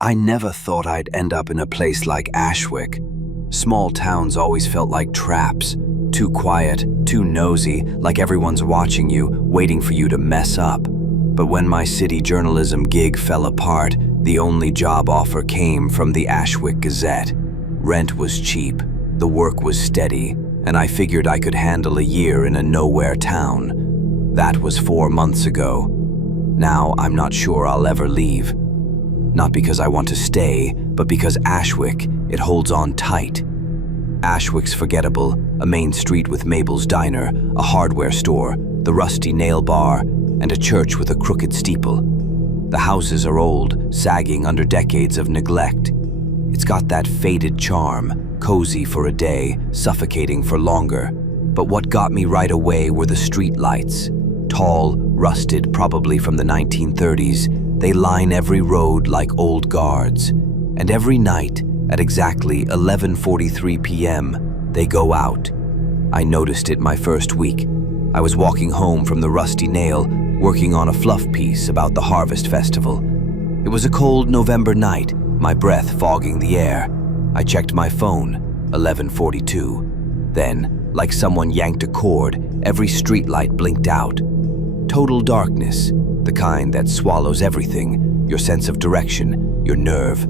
I never thought I'd end up in a place like Ashwick. Small towns always felt like traps. Too quiet, too nosy, like everyone's watching you, waiting for you to mess up. But when my city journalism gig fell apart, the only job offer came from the Ashwick Gazette. Rent was cheap, the work was steady, and I figured I could handle a year in a nowhere town. That was 4 months ago. Now I'm not sure I'll ever leave. Not because I want to stay, but because Ashwick, it holds on tight. Ashwick's forgettable, a main street with Mabel's Diner, a hardware store, the rusty nail bar, and a church with a crooked steeple. The houses are old, sagging under decades of neglect. It's got that faded charm, cozy for a day, suffocating for longer. But what got me right away were the streetlights. Tall, rusted, probably from the 1930s, they line every road like old guards. And every night, at exactly 11:43 p.m., they go out. I noticed it my first week. I was walking home from the Rusty Nail, working on a fluff piece about the Harvest Festival. It was a cold November night, my breath fogging the air. I checked my phone, 11:42. Then, like someone yanked a cord, every streetlight blinked out. Total darkness, the kind that swallows everything, your sense of direction, your nerve.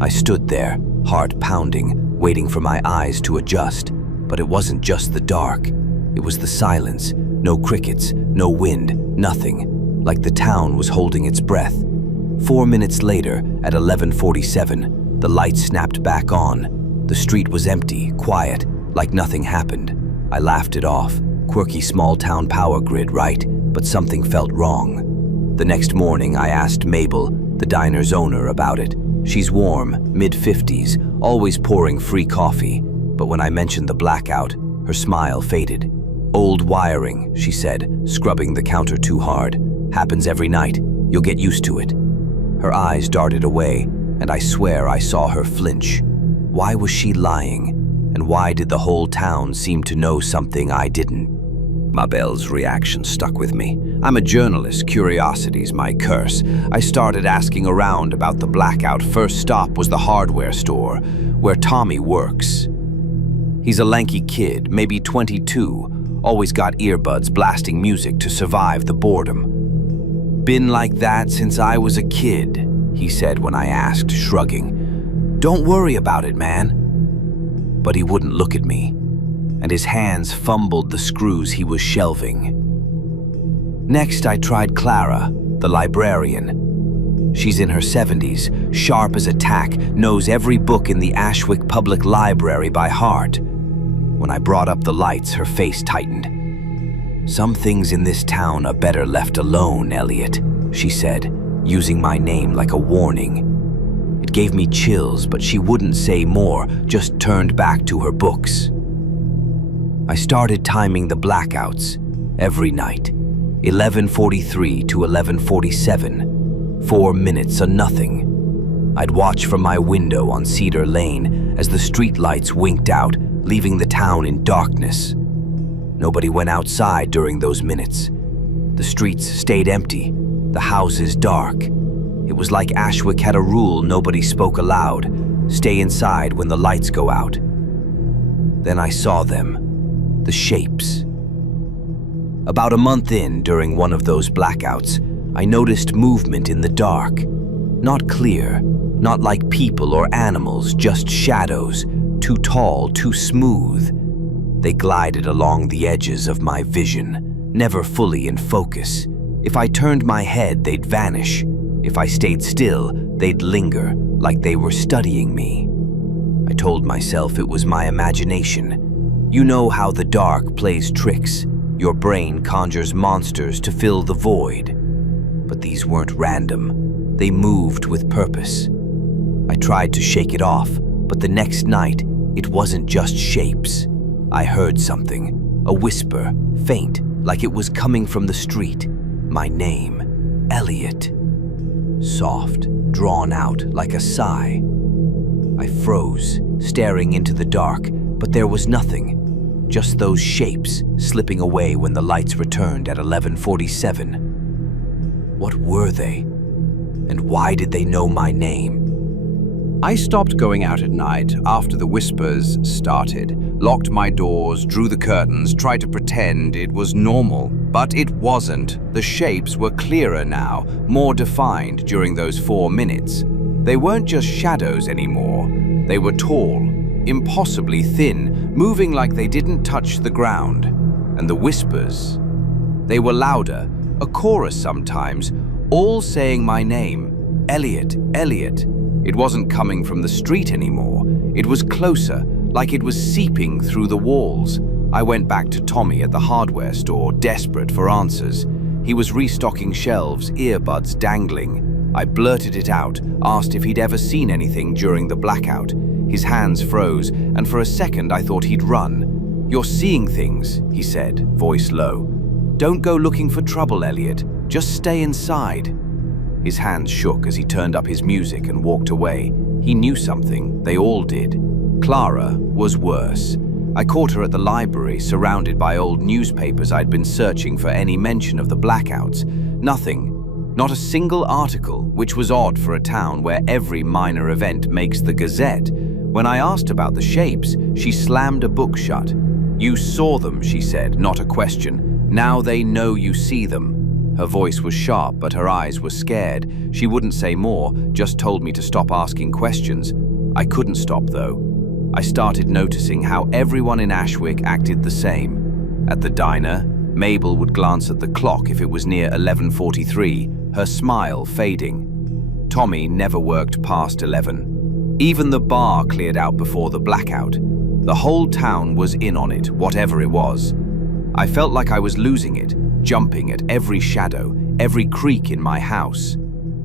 I stood there, heart pounding, waiting for my eyes to adjust. But it wasn't just the dark. It was the silence, no crickets, no wind, nothing. Like the town was holding its breath. 4 minutes later, at 11:47, the lights snapped back on. The street was empty, quiet, like nothing happened. I laughed it off. Quirky small-town power grid, right? But something felt wrong. The next morning, I asked Mabel, the diner's owner, about it. She's warm, mid-50s, always pouring free coffee. But when I mentioned the blackout, her smile faded. Old wiring, she said, scrubbing the counter too hard. Happens every night. You'll get used to it. Her eyes darted away, and I swear I saw her flinch. Why was she lying? And why did the whole town seem to know something I didn't? Mabel's reaction stuck with me. I'm a journalist, curiosity's my curse. I started asking around about the blackout. First stop was the hardware store, where Tommy works. He's a lanky kid, maybe 22, always got earbuds blasting music to survive the boredom. Been like that since I was a kid, he said when I asked, shrugging. Don't worry about it, man. But he wouldn't look at me, and his hands fumbled the screws he was shelving. Next, I tried Clara, the librarian. She's in her 70s, sharp as a tack, knows every book in the Ashwick Public Library by heart. When I brought up the lights, her face tightened. Some things in this town are better left alone, Elliot, she said, using my name like a warning. It gave me chills, but she wouldn't say more, just turned back to her books. I started timing the blackouts every night, 11:43 to 11:47, 4 minutes of nothing. I'd watch from my window on Cedar Lane as the streetlights winked out, leaving the town in darkness. Nobody went outside during those minutes. The streets stayed empty, the houses dark. It was like Ashwick had a rule nobody spoke aloud, stay inside when the lights go out. Then I saw them. The shapes. About a month in, during one of those blackouts, I noticed movement in the dark. Not clear, not like people or animals, just shadows, too tall, too smooth. They glided along the edges of my vision, never fully in focus. If I turned my head, they'd vanish. If I stayed still, they'd linger, like they were studying me. I told myself it was my imagination. You know how the dark plays tricks. Your brain conjures monsters to fill the void. But these weren't random. They moved with purpose. I tried to shake it off, but the next night, it wasn't just shapes. I heard something, a whisper, faint, like it was coming from the street. My name, Elliot. Soft, drawn out, like a sigh. I froze, staring into the dark, but there was nothing. Just those shapes slipping away when the lights returned at 11:47. What were they? And why did they know my name? I stopped going out at night after the whispers started, locked my doors, drew the curtains, tried to pretend it was normal. But it wasn't. The shapes were clearer now, more defined during those 4 minutes. They weren't just shadows anymore. They were tall, impossibly thin, moving like they didn't touch the ground. And the whispers, they were louder, a chorus sometimes, all saying my name, Elliot, Elliot. It wasn't coming from the street anymore. It was closer, like it was seeping through the walls. I went back to Tommy at the hardware store, desperate for answers. He was restocking shelves, earbuds dangling. I blurted it out, asked if he'd ever seen anything during the blackout. His hands froze, and for a second I thought he'd run. "You're seeing things," he said, voice low. "Don't go looking for trouble, Elliot. Just stay inside." His hands shook as he turned up his music and walked away. He knew something. They all did. Clara was worse. I caught her at the library, surrounded by old newspapers I'd been searching for any mention of the blackouts. Nothing. Not a single article, which was odd for a town where every minor event makes the Gazette. When I asked about the shapes, she slammed a book shut. "You saw them," she said, not a question. "Now they know you see them." Her voice was sharp, but her eyes were scared. She wouldn't say more, just told me to stop asking questions. I couldn't stop, though. I started noticing how everyone in Ashwick acted the same. At the diner, Mabel would glance at the clock if it was near 11:43, her smile fading. Tommy never worked past 11. Even the bar cleared out before the blackout. The whole town was in on it, whatever it was. I felt like I was losing it, jumping at every shadow, every creak in my house.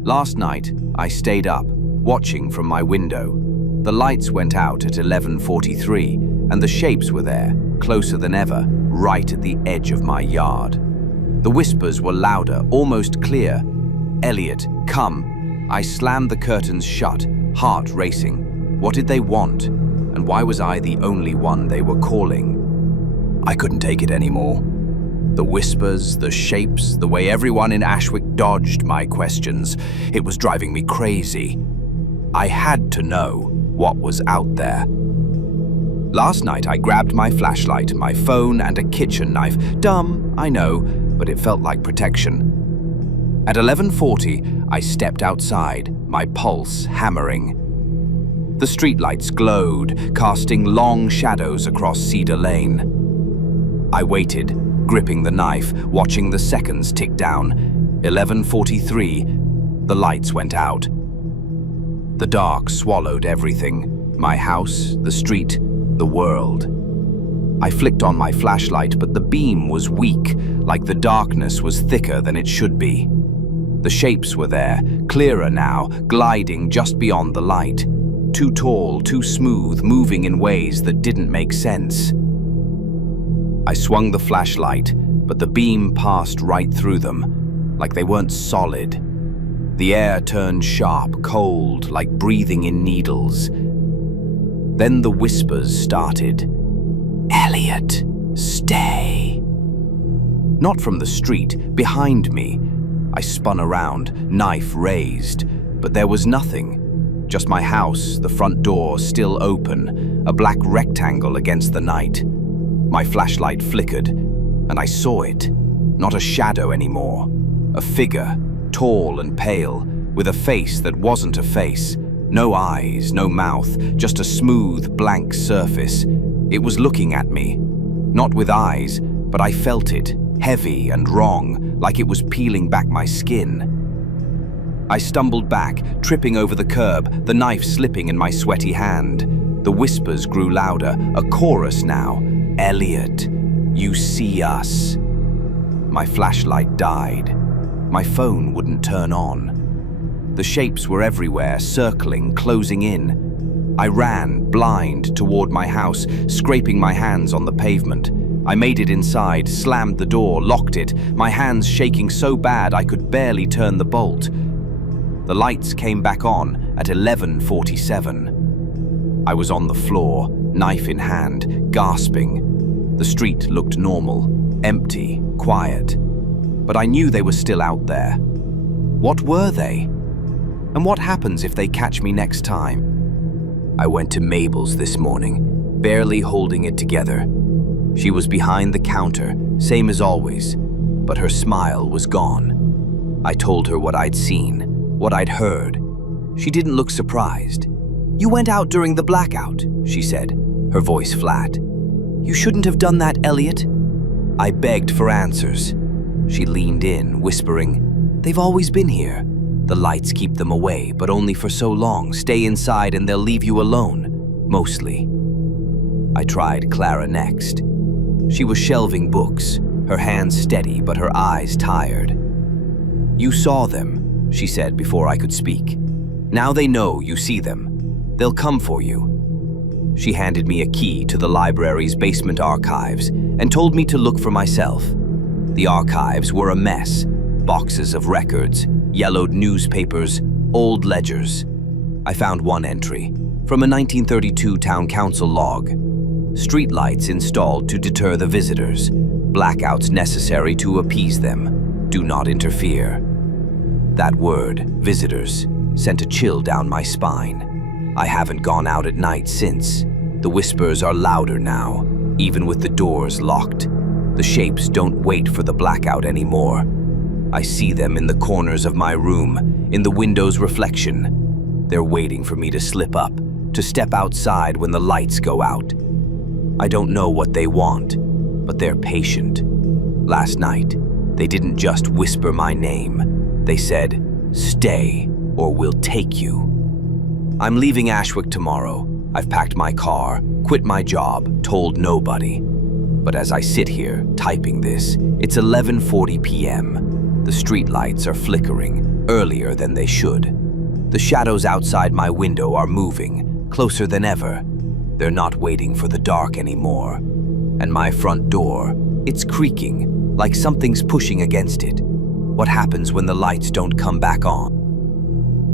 Last night, I stayed up, watching from my window. The lights went out at 11:43, and the shapes were there, closer than ever, right at the edge of my yard. The whispers were louder, almost clear. "Elliot, come." I slammed the curtains shut, heart racing. What did they want? And why was I the only one they were calling? I couldn't take it anymore. The whispers, the shapes, the way everyone in Ashwick dodged my questions. It was driving me crazy. I had to know what was out there. Last night I grabbed my flashlight, my phone, and a kitchen knife. Dumb, I know, but it felt like protection. At 11:40, I stepped outside, my pulse hammering. The streetlights glowed, casting long shadows across Cedar Lane. I waited, gripping the knife, watching the seconds tick down. 11:43, the lights went out. The dark swallowed everything. My house, the street, the world. I flicked on my flashlight, but the beam was weak, like the darkness was thicker than it should be. The shapes were there, clearer now, gliding just beyond the light. Too tall, too smooth, moving in ways that didn't make sense. I swung the flashlight, but the beam passed right through them, like they weren't solid. The air turned sharp, cold, like breathing in needles. Then the whispers started. "Elliot, stay." Not from the street, behind me. I spun around, knife raised, but there was nothing. Just my house, the front door still open, a black rectangle against the night. My flashlight flickered, and I saw it. Not a shadow anymore. A figure, tall and pale, with a face that wasn't a face. No eyes, no mouth, just a smooth, blank surface. It was looking at me. Not with eyes, but I felt it, heavy and wrong, like it was peeling back my skin. I stumbled back, tripping over the curb, the knife slipping in my sweaty hand. The whispers grew louder, a chorus now. "Elliot, you see us." My flashlight died. My phone wouldn't turn on. The shapes were everywhere, circling, closing in. I ran, blind, toward my house, scraping my hands on the pavement. I made it inside, slammed the door, locked it, my hands shaking so bad I could barely turn the bolt. The lights came back on at 11:47. I was on the floor, knife in hand, gasping. The street looked normal, empty, quiet. But I knew they were still out there. What were they? And what happens if they catch me next time? I went to Mabel's this morning, barely holding it together. She was behind the counter, same as always, but her smile was gone. I told her what I'd seen, what I'd heard. She didn't look surprised. "You went out during the blackout," she said, her voice flat. "You shouldn't have done that, Elliot." I begged for answers. She leaned in, whispering, "They've always been here. The lights keep them away, but only for so long. Stay inside and they'll leave you alone, mostly." I tried Clara next. She was shelving books, her hands steady but her eyes tired. "You saw them," she said before I could speak. "Now they know you see them. They'll come for you." She handed me a key to the library's basement archives and told me to look for myself. The archives were a mess: boxes of records, yellowed newspapers, old ledgers. I found one entry from a 1932 town council log. "Streetlights installed to deter the visitors. Blackouts necessary to appease them. Do not interfere." That word, visitors, sent a chill down my spine. I haven't gone out at night since. The whispers are louder now, even with the doors locked. The shapes don't wait for the blackout anymore. I see them in the corners of my room, in the window's reflection. They're waiting for me to slip up, to step outside when the lights go out. I don't know what they want, but they're patient. Last night, they didn't just whisper my name. They said, "Stay, or we'll take you." I'm leaving Ashwick tomorrow. I've packed my car, quit my job, told nobody. But as I sit here, typing this, it's 11:40 p.m. The streetlights are flickering, earlier than they should. The shadows outside my window are moving, closer than ever. They're not waiting for the dark anymore. And my front door, it's creaking, like something's pushing against it. What happens when the lights don't come back on?